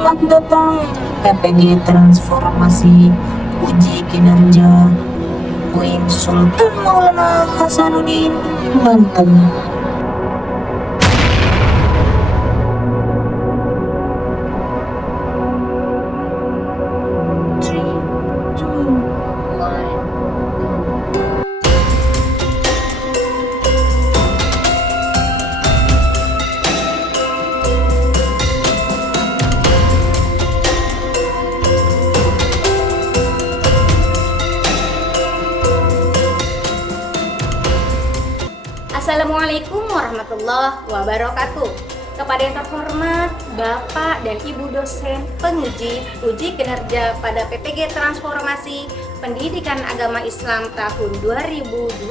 Selamat datang PPG Transformasi Uji Kinerja UIN Sultan Maulana Hasanuddin Banten. Assalamualaikum warahmatullahi wabarakatuh. Kepada yang terhormat Bapak dan Ibu dosen penguji uji kinerja pada PPG Transformasi Pendidikan Agama Islam tahun 2025.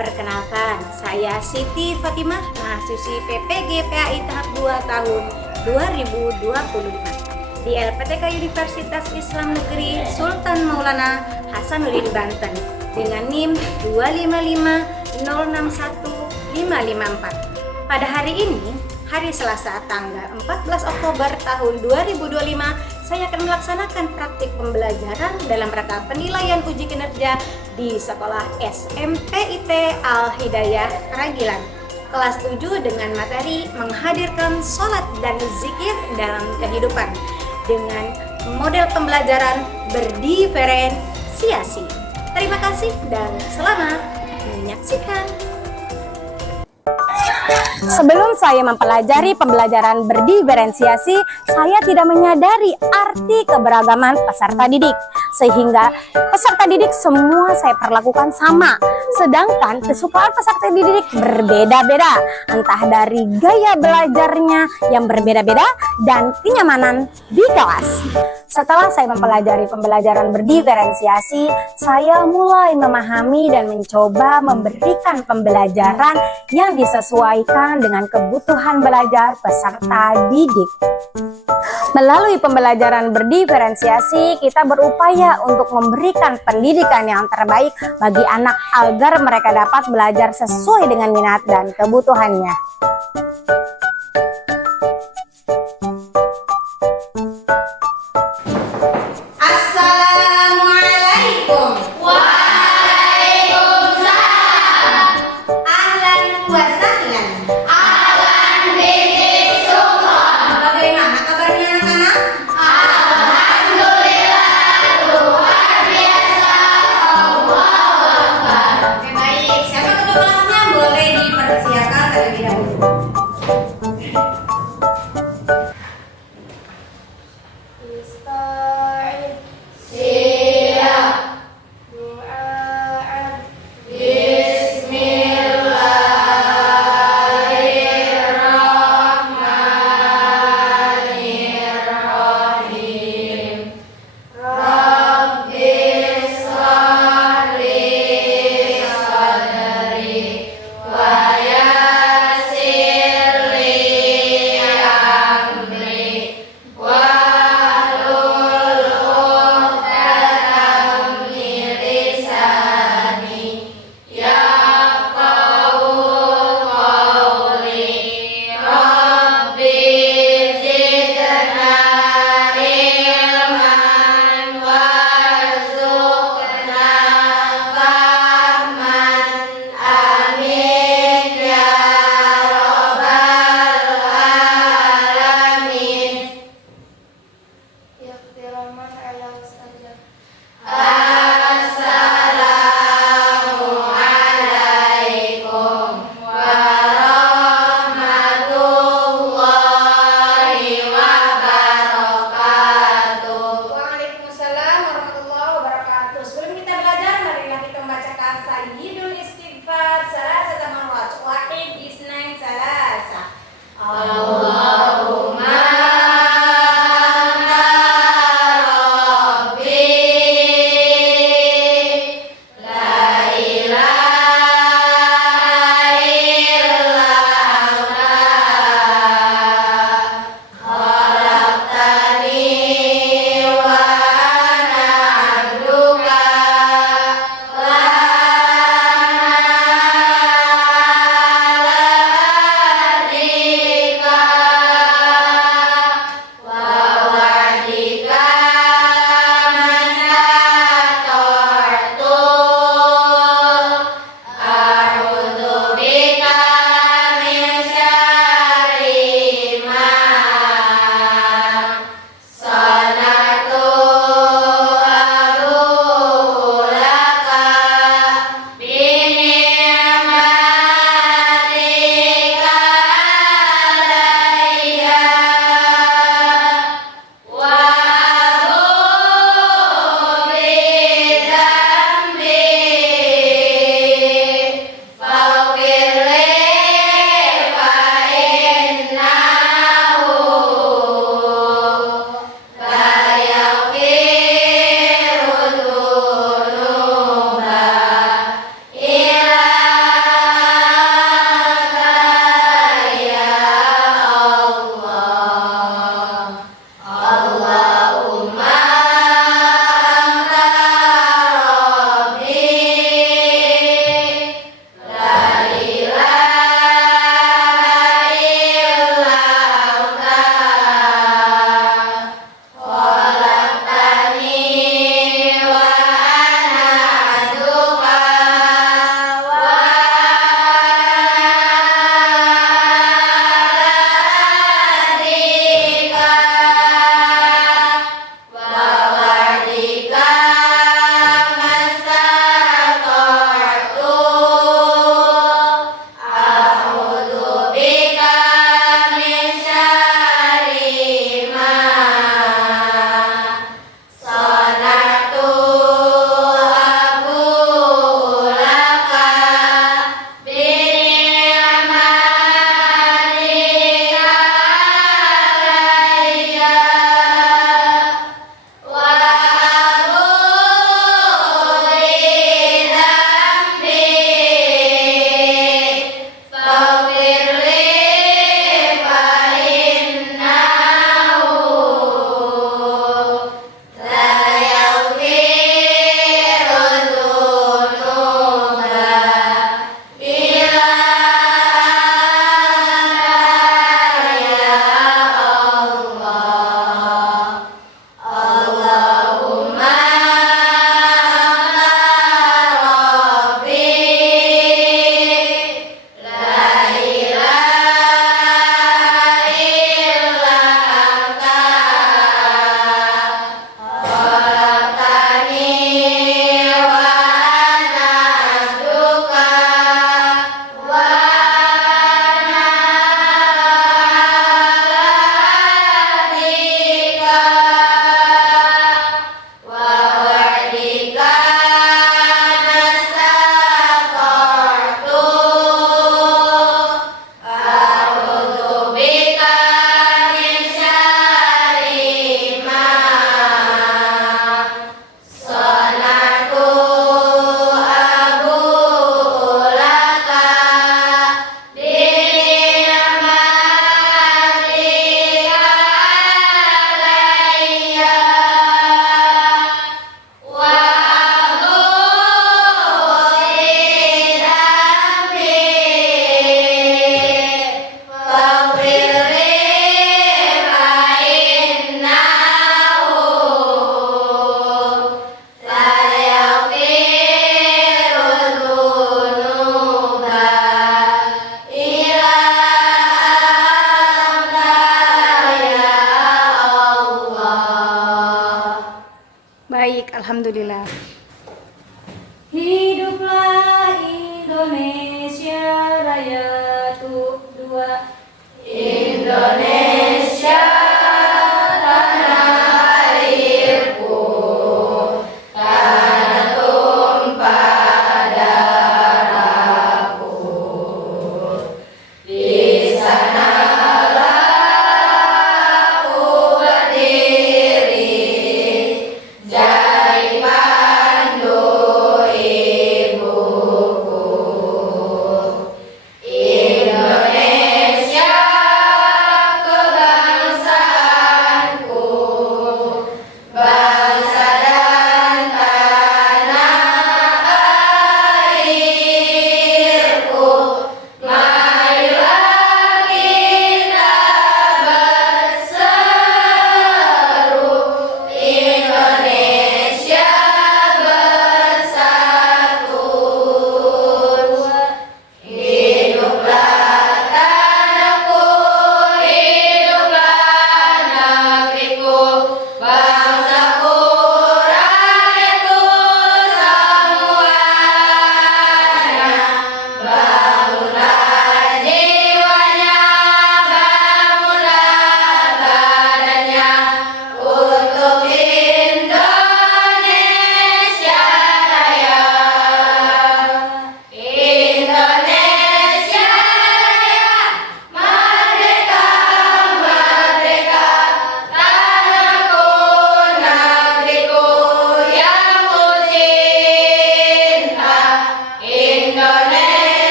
Perkenalkan, saya Siti Fatimah, mahasiswi PPG PAI tahap 2 tahun 2025 di LPTK Universitas Islam Negeri Sultan Maulana Hasanuddin Banten dengan NIM 255061554. Pada hari ini, hari Selasa tanggal 14 Oktober tahun 2025, saya akan melaksanakan praktik pembelajaran dalam rangka penilaian uji kinerja di Sekolah SMPIT Al-Hidayah Ragilan kelas 7 dengan materi menghadirkan sholat dan zikir dalam kehidupan dengan model pembelajaran berdiferensiasi. Terima kasih dan selamat menyaksikan. Sebelum saya mempelajari pembelajaran berdiferensiasi, saya tidak menyadari arti keberagaman peserta didik. Sehingga peserta didik semua saya perlakukan sama. Sedangkan kesukaan peserta didik berbeda-beda. Entah dari gaya belajarnya yang berbeda-beda dan kenyamanan di kelas. Setelah saya mempelajari pembelajaran berdiferensiasi, saya mulai memahami dan mencoba memberikan pembelajaran yang disesuaikan dengan kebutuhan belajar peserta didik. Melalui pembelajaran berdiferensiasi, kita berupaya untuk memberikan pendidikan yang terbaik bagi anak agar mereka dapat belajar sesuai dengan minat dan kebutuhannya. Assalamualaikum. Waalaikumsalam. Ahlan wa sahlan. Ahlan bikum sultan. Bagaimana kabarnya anak-anak? Alhamdulillah, luar biasa. Allahu Akbar. Oke, baik. Siapa ketua kelasnya boleh dipersiapkan terlebih dahulu.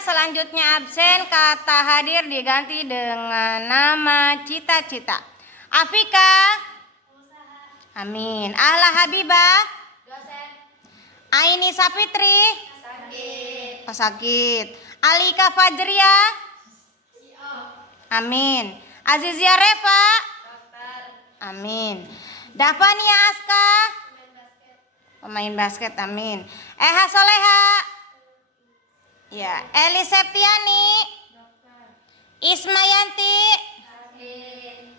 anak selanjutnya absen, kata hadir diganti dengan nama cita-cita. Afika. Amin. Ahla Habibah. Aini Sapitri. Sakit. Oh, sakit. Alika Fajria. Amin. Azizia Reva. Amin. Davania Aska. Pemain basket. Amin. Eha Soleha. Ya. Eli Septiani. Ismayanti.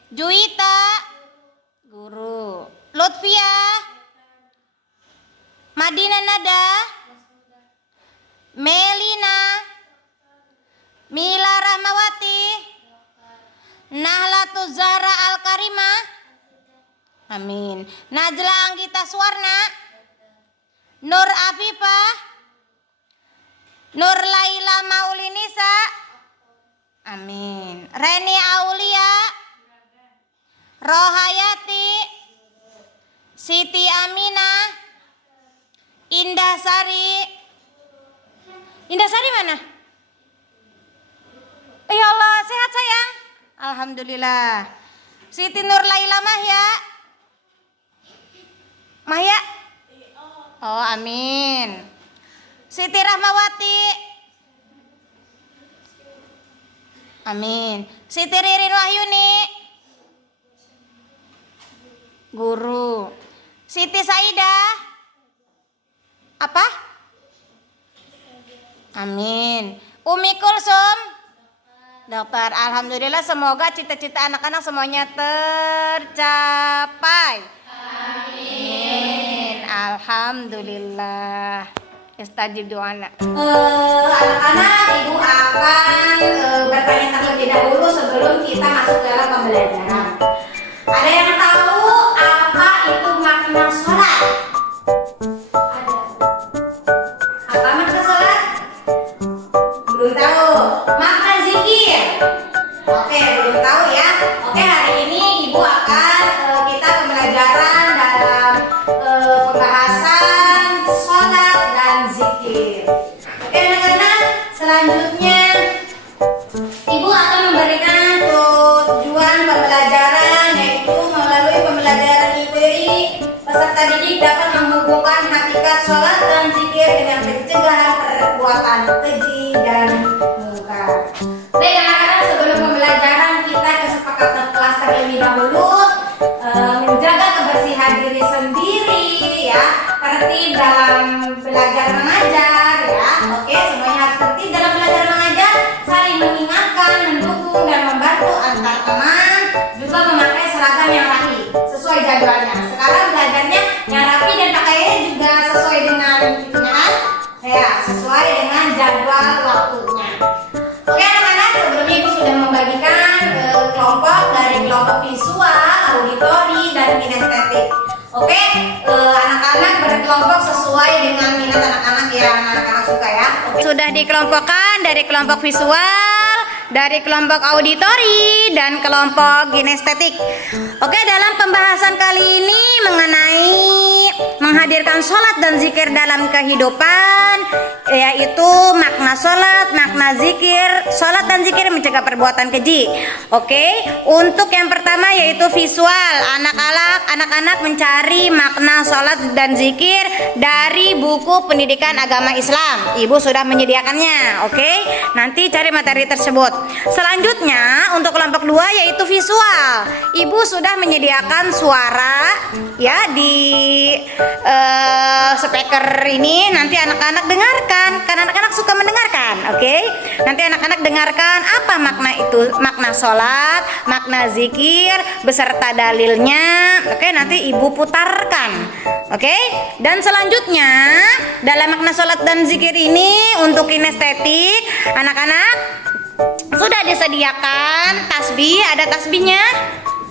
Juwita. Guru. Lutfia. Madina Nada. Melina. Mila Rahmawati. Nahlatu Zahra Al-Karimah. Amin. Najla Anggita Suwarna. Nur Afifah. Nur Laila Maulinisa. Amin. Reni Aulia. Rohayati. Siti Aminah. Indah Sari. Indah Sari mana? Ya Allah, sehat sayang? Alhamdulillah. Siti Nur Laila Mahya. Mahya? Oh, amin. Siti Rahmawati. Amin. Siti Ririn Wahyuni. Guru. Siti Saidah. Apa? Amin. Umi Kulsum. Dokter. Alhamdulillah, semoga cita-cita anak-anak semuanya tercapai. Amin. Alhamdulillah. Istajib doana. Anak-anak, ibu akan bertanya terlebih dahulu sebelum kita masuk dalam pembelajaran. Ada yang tahu apa itu makna sholat? Ada. Apa makna sholat? Belum tahu. Makna zikir? Oke, belum tahu ya. Oke, hari ini ibu akan kita pembelajaran dalam pembahasan sholat dan zikir. Oke anak-anak, selanjutnya ibu akan memberikan tujuan pembelajaran, yaitu melalui pembelajaran IPI peserta didik dapat menghubungkan hakikat sholat dan zikir dengan pencegahan perbuatan keji dan mungkar. Baik anak-anak, sebelum pembelajaran kita kesepakatan kelas terlebih dahulu, menjaga kebersihan diri sendiri ya, tertib dalam belajar mengajar ya. Oke, semuanya harus tertib dalam belajar mengajar, saling mengingatkan, mendukung dan membantu antar teman, juga memakai seragam yang rapi sesuai jadwalnya. Sekarang belajarnya yang rapi dan pakaiannya juga sesuai dengan itunya ya, sesuai dengan jadwal waktunya. Oke anak-anak, sebelumnya ibu sudah membagikan kelompok dari kelompok visual, auditori, dan kinestetik. Oke, anak-anak berkelompok sesuai dengan minat anak-anak yang anak-anak suka ya. Oke. Sudah dikelompokkan dari kelompok visual, dari kelompok auditori, dan kelompok kinestetik. Oke, dalam pembahasan kali ini mengenai menghadirkan sholat dan zikir dalam kehidupan, yaitu makna sholat, makna zikir, sholat dan zikir mencegah perbuatan keji. Oke, untuk yang pertama yaitu visual. Anak-anak mencari makna sholat dan zikir dari buku pendidikan agama Islam. Ibu sudah menyediakannya. Oke, nanti cari materi tersebut. Selanjutnya untuk kelompok 2 yaitu visual. Ibu sudah menyediakan suara ya di speaker ini, nanti anak-anak dengarkan karena anak-anak suka mendengarkan. Oke, nanti anak-anak dengarkan apa makna itu, makna sholat, makna zikir beserta dalilnya. Oke, nanti ibu putarkan. Oke, dan selanjutnya dalam makna sholat dan zikir ini untuk kinestetik, anak-anak sudah disediakan tasbih, ada tasbihnya.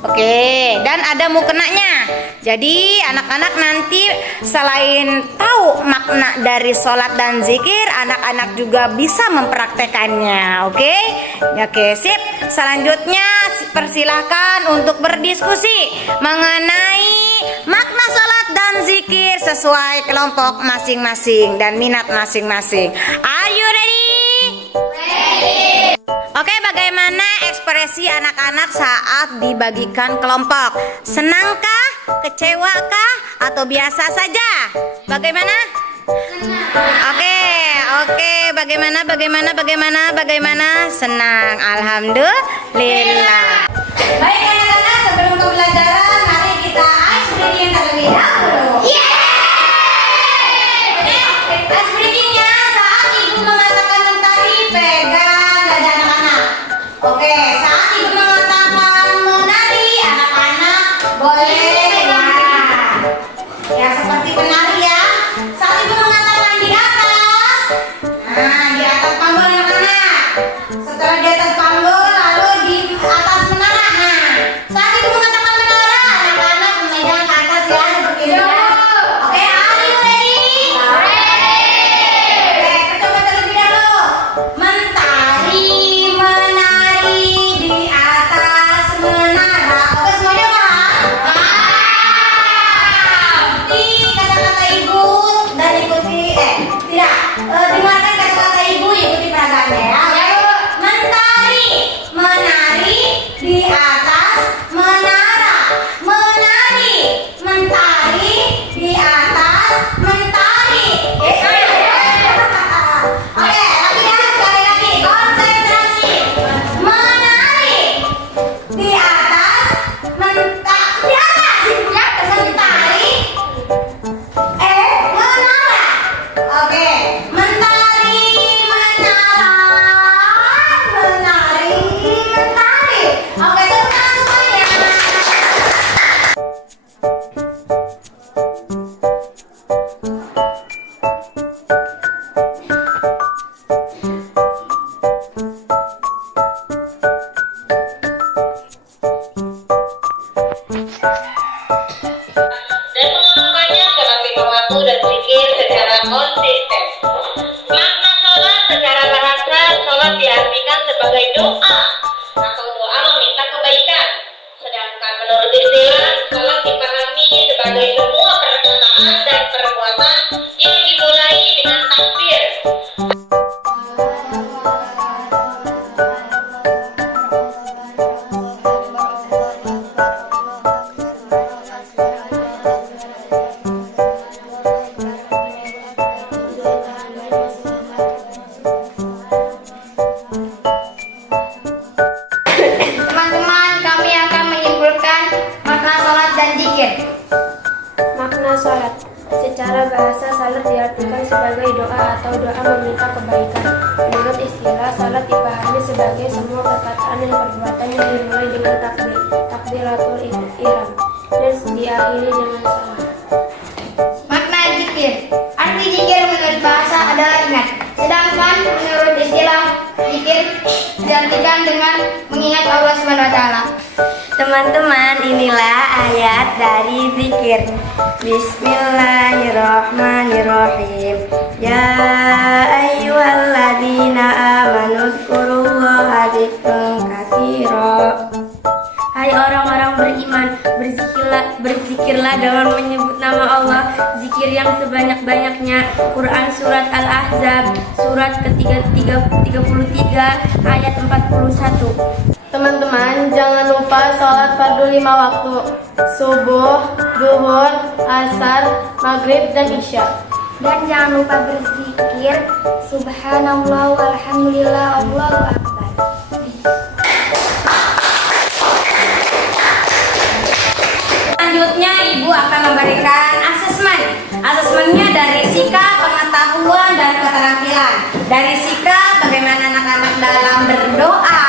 Oke, dan ada mukenanya. Jadi anak-anak nanti selain tahu makna dari sholat dan zikir, anak-anak juga bisa mempraktekannya. Oke, oke, sip. Selanjutnya persilahkan untuk berdiskusi mengenai makna sholat dan zikir sesuai kelompok masing-masing dan minat masing-masing. Are you ready? ekspresi anak-anak saat dibagikan kelompok? Senangkah, kecewakah, atau biasa saja? Bagaimana? Oke, bagaimana? Senang, alhamdulillah. Baik anak-anak, sebelum pembelajaran, mari kita ice breaking terlebih dahulu. Ice breakingnya saat ibu mengatakan mentari, pegang dada anak-anak. Oke, saat ibu mengatakan menari, anak-anak boleh ya seperti penari ya. Saat ibu mengatakan di atas, nah di atas panggul anak-anak. Setelah di atas panggul, lalu di atas menara. Nah, saat ibu mengatakan menara, anak-anak memegang ke atas ya seperti ini. Oke, are you ready? Oke, coba terlebih dahulu. Mentari menari di atas menara. Oke, semuanya paham? Ikuti kata-kata ibu dan ikuti tidak. Dengarkan kata-kata ibu, ikuti peragaannya ya. Mentari menari di atas menara. Menari, mentari di atas mentari. Oke, lagi ya, sekali lagi konsentrasi. Menari di atas mentari. Menara. Oke, mentari menara. Menari mentari. Oke, tepuk tangan semuanya. Dan melakukannya dalam lima waktu dan zikir secara konsisten. Makna sholat secara bahasa, sholat diartikan sebagai doa atau doa meminta kebaikan. Sedangkan menurut istilah, sholat dipahami sebagai semua perkataan dan perbuatan yang dimulai dengan takbir. Teman-teman, kami akan menyimpulkan makna sholat dan zikir. Makna salat. Secara bahasa, salat diartikan sebagai doa atau doa meminta kebaikan. Menurut istilah, salat dipahami sebagai semua perkataan dan perbuatan yang dimulai dengan takbiratul ihram dan diakhiri dengan salam. Makna zikir. Arti zikir menurut bahasa adalah ingat. Sedangkan menurut istilah, zikir diartikan dengan mengingat Allah SWT. Teman-teman, inilah ayat dari zikir. Bismillahirrahmanirrahim. Ya ayyuhalladzina amanu dzkurullaha dzikran katsira. Hai orang-orang beriman, berzikirlah dengan menyebut nama Allah, zikir yang sebanyak-banyaknya. Quran Surat Al-Ahzab, surat ke-33, ayat 41. Teman-teman, jangan lupa sholat fardu 5 waktu: subuh, duhur, asar, maghrib, dan isya. Dan jangan lupa berzikir subhanallah walhamdulillah Allahu akbar. Selanjutnya ibu akan memberikan asesmen. Asesmennya dari sikap, pengetahuan, dan keterampilan. Dari sikap, bagaimana anak-anak dalam berdoa.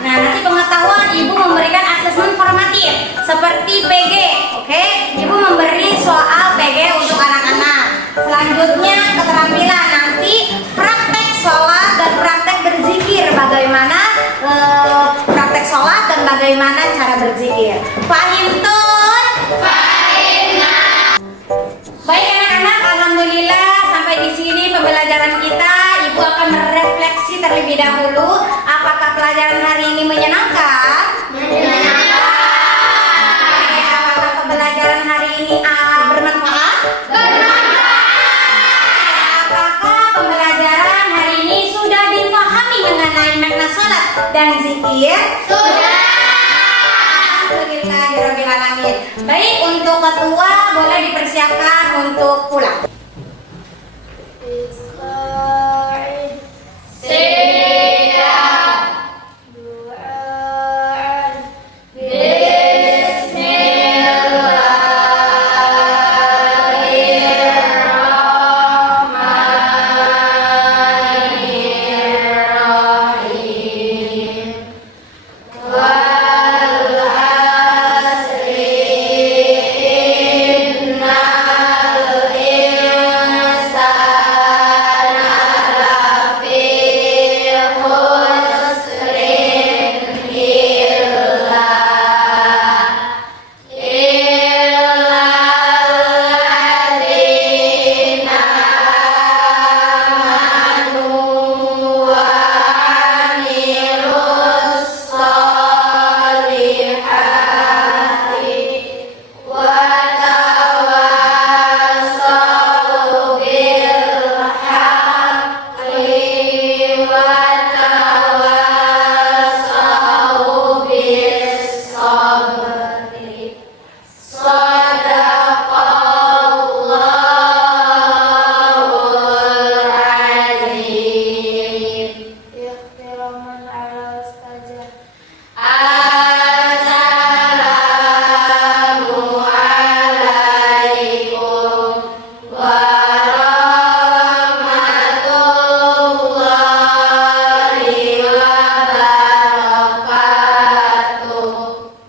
Nah, nanti pengetahuan ibu memberikan asesmen formatif seperti PG. Oke, ibu memberi soal PG untuk anak-anak. Selanjutnya keterampilan, nanti praktek sholat dan praktek berzikir. Bagaimana praktek sholat dan bagaimana cara berzikir. Fahim tun? Baik anak-anak, alhamdulillah sampai di sini pembelajaran kita. Ibu akan merefleksi terlebih dahulu. Apakah pelajaran hari ini menyenangkan? Menyenangkan. Apakah pembelajaran hari ini bermanfaat? Bermanfaat. Apakah pembelajaran hari ini sudah dipahami mengenai makna sholat dan zikir? Sudah. Alhamdulillahirrahmanirrahim. Baik, untuk ketua boleh dipersiapkan untuk pulang.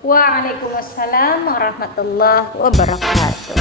Waalaikumsalam warahmatullahi wabarakatuh.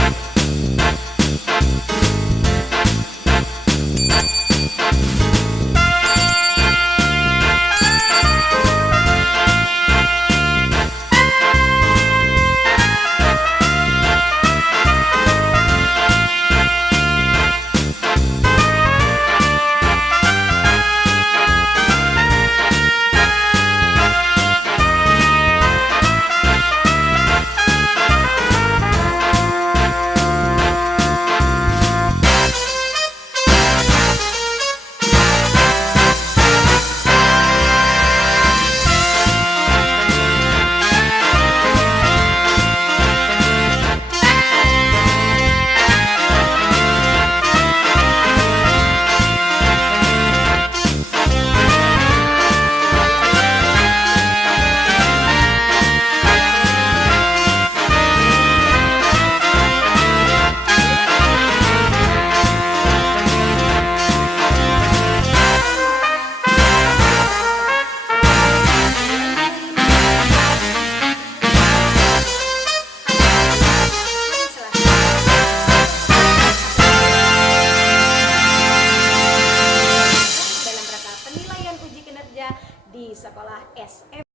Dalam rangka penilaian uji kinerja di sekolah SM